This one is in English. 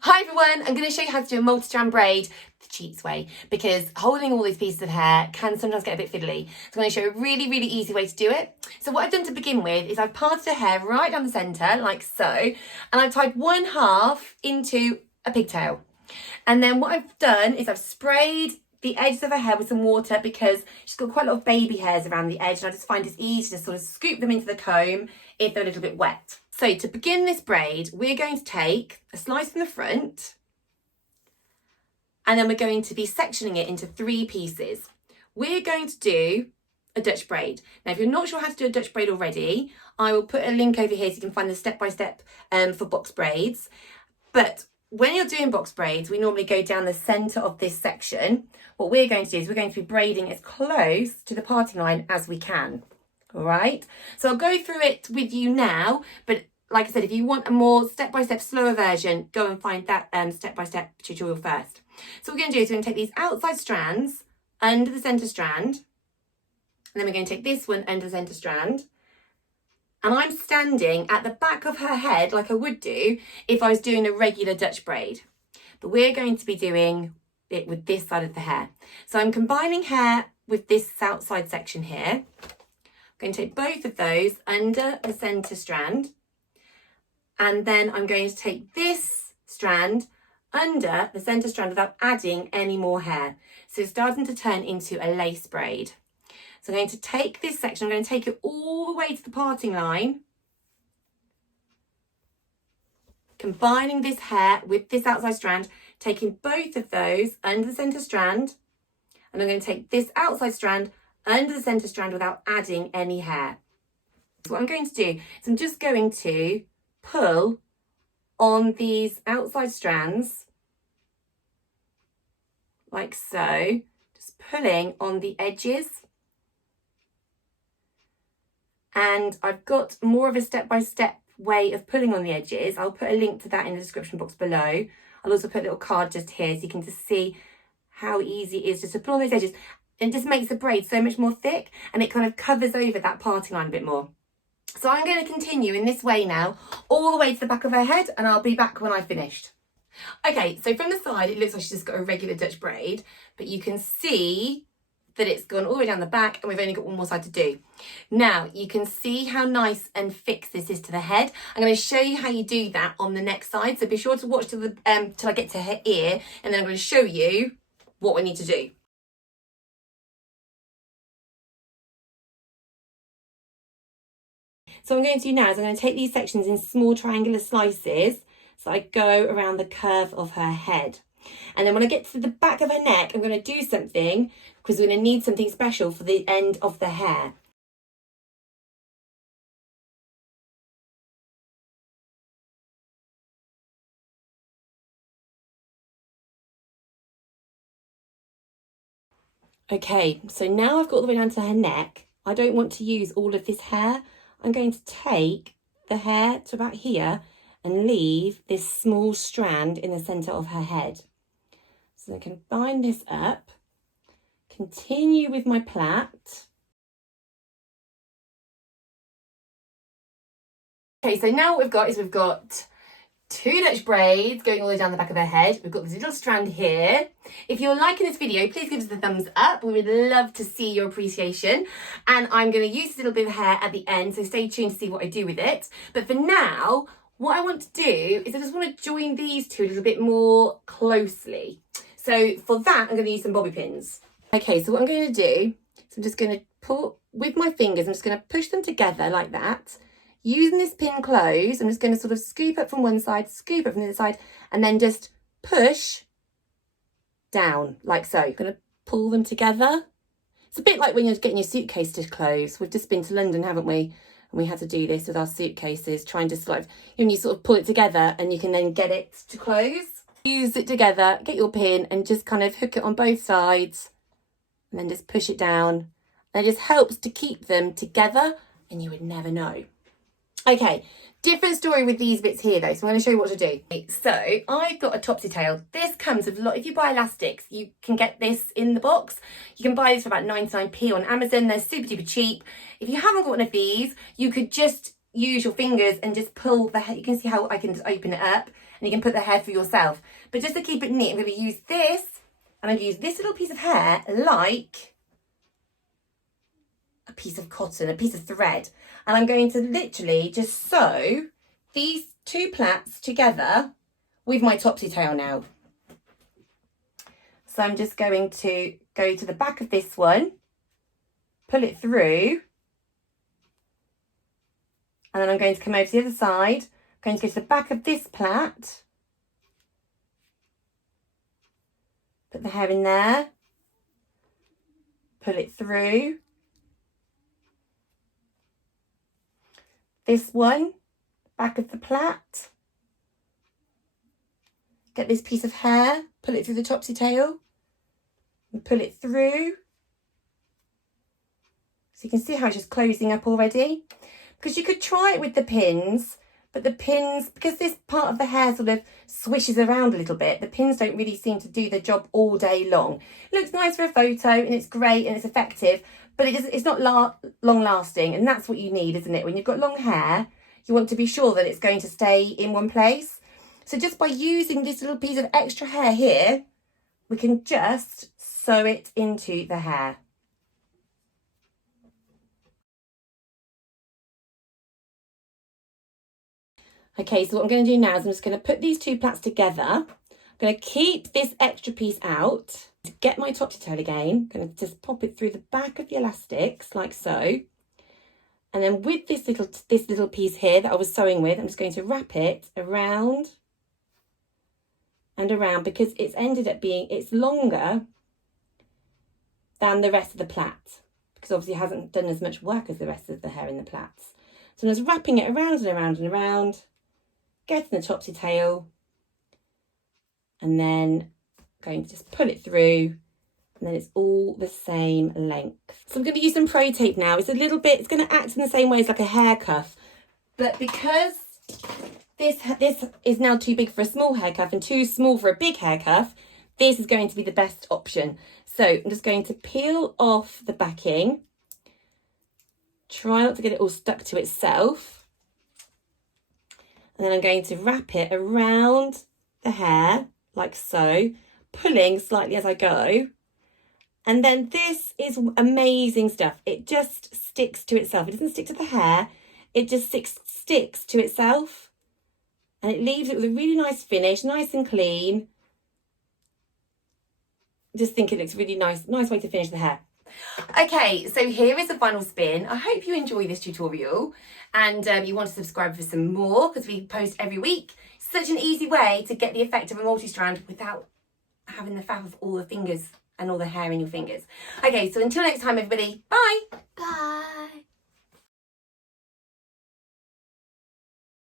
Hi everyone, I'm going to show you how to do a multi-strand braid the cheats way, because holding all these pieces of hair can sometimes get a bit fiddly. So I'm going to show you a really easy way to do it. So what I've done to begin with is I've parted the hair right down the centre like so, and I've tied one half into a pigtail. And then what I've done is I've sprayed the edges of her hair with some water because she's got quite a lot of baby hairs around the edge, and I just find it's easy to sort of scoop them into the comb if they're a little bit wet. So to begin this braid, we're going to take a slice from the front, and then we're going to be sectioning it into 3 pieces. We're going to do a Dutch braid. Now, if you're not sure how to do a Dutch braid already, I will put a link over here so you can find the step-by-step for box braids. But when you're doing box braids, we normally go down the centre of this section. What we're going to do is we're going to be braiding as close to the parting line as we can. All right, so I'll go through it with you now, but like I said, if you want a more step-by-step slower version, go and find that step-by-step tutorial first. So what we're going to do is we're going to take these outside strands under the centre strand, and then we're going to take this one under the centre strand, and I'm standing at the back of her head like I would do if I was doing a regular Dutch braid, but we're going to be doing it with this side of the hair. So I'm combining hair with this outside section here. I'm going to take both of those under the centre strand, and then I'm going to take this strand under the centre strand without adding any more hair. So it's starting to turn into a lace braid. So I'm going to take this section, I'm going to take it all the way to the parting line, combining this hair with this outside strand, taking both of those under the centre strand, and I'm going to take this outside strand under the centre strand without adding any hair. So what I'm going to do is I'm just going to pull on these outside strands like so, just pulling on the edges. And I've got more of a step-by-step way of pulling on the edges. I'll put a link to that in the description box below. I'll also put a little card just here so you can just see how easy it is just to pull on those edges. And it just makes the braid so much more thick, and it kind of covers over that parting line a bit more. So I'm going to continue in this way now, all the way to the back of her head, and I'll be back when I've finished. Okay, so from the side, it looks like she's just got a regular Dutch braid, but you can see that it's gone all the way down the back, and we've only got one more side to do. Now, you can see how nice and fixed this is to the head. I'm going to show you how you do that on the next side, so be sure to watch till I get to her ear, and then I'm going to show you what we need to do. So what I'm going to do now is I'm going to take these sections in small triangular slices, so I go around the curve of her head. And then when I get to the back of her neck, I'm going to do something, because we're going to need something special for the end of the hair. Okay, so now I've got all the way down to her neck. I don't want to use all of this hair. I'm going to take the hair to about here and leave this small strand in the centre of her head. So I can bind this up, continue with my plait. Okay, so now what we've got is we've got 2 Dutch braids going all the way down the back of her head. We've got this little strand here. If you're liking this video, please give us a thumbs up. We would love to see your appreciation. And I'm going to use this little bit of hair at the end, so stay tuned to see what I do with it. But for now, what I want to do is I just want to join these two a little bit more closely. So for that, I'm going to use some bobby pins. Okay, so what I'm going to do is I'm just going to pull with my fingers, I'm just going to push them together like that. Using this pin close, I'm just going to sort of scoop up from one side, scoop up from the other side, and then just push down like so. You're going to pull them together. It's a bit like when you're getting your suitcase to close. We've just been to London, haven't we? And we had to do this with our suitcases, trying to sort of, you sort of pull it together and you can then get it to close. Use it together, get your pin and just kind of hook it on both sides and then just push it down. And it just helps to keep them together, and you would never know. Okay, different story with these bits here though, so I'm going to show you what to do. So I've got a topsy tail. This comes with a lot. If you buy elastics, you can get this in the box. You can buy this for about 99p on Amazon. They're super duper cheap. If you haven't got one of these, you could just use your fingers and just pull the hair. You can see how I can just open it up and you can put the hair through yourself. But just to keep it neat, I'm going to use this, and I'm going to use this little piece of hair like a piece of cotton, a piece of thread. And I'm going to literally just sew these two plaits together with my topsy tail now. So I'm just going to go to the back of this one, pull it through, and then I'm going to come over to the other side. I'm going to go to the back of this plait, put the hair in there, pull it through. This one, back of the plait, get this piece of hair, pull it through the topsy tail, and pull it through. So you can see how it's just closing up already. Because you could try it with the pins, but the pins, because this part of the hair sort of swishes around a little bit, the pins don't really seem to do the job all day long. It looks nice for a photo and it's great and it's effective, but it's not long lasting, and that's what you need, isn't it? When you've got long hair, you want to be sure that it's going to stay in one place. So just by using this little piece of extra hair here, we can just sew it into the hair. Okay, so what I'm going to do now is I'm just going to put these two plaits together. I'm going to keep this extra piece out. To get my topsy tail again, I'm going to just pop it through the back of the elastics like so. And then with this little piece here that I was sewing with, I'm just going to wrap it around and around, because it's ended up being, it's longer than the rest of the plait, because obviously it hasn't done as much work as the rest of the hair in the plaits. So I'm just wrapping it around and around and around, getting the topsy tail, and then going to just pull it through, and then it's all the same length. So I'm going to use some pro tape now. It's a little bit, it's going to act in the same way as like a hair cuff, but because this is now too big for a small hair cuff and too small for a big hair cuff, this is going to be the best option. So I'm just going to peel off the backing, try not to get it all stuck to itself, and then I'm going to wrap it around the hair like so, pulling slightly as I go. And then this is amazing stuff. It just sticks to itself. It doesn't stick to the hair, it just sticks to itself. And it leaves it with a really nice finish, nice and clean. I just think it looks really nice way to finish the hair. Okay, so here is the final spin. I hope you enjoy this tutorial, and you want to subscribe for some more, because we post every week. Such an easy way to get the effect of a multi-strand without having the faff of all the fingers and all the hair in your fingers. Okay, so until next time, everybody, bye. Bye.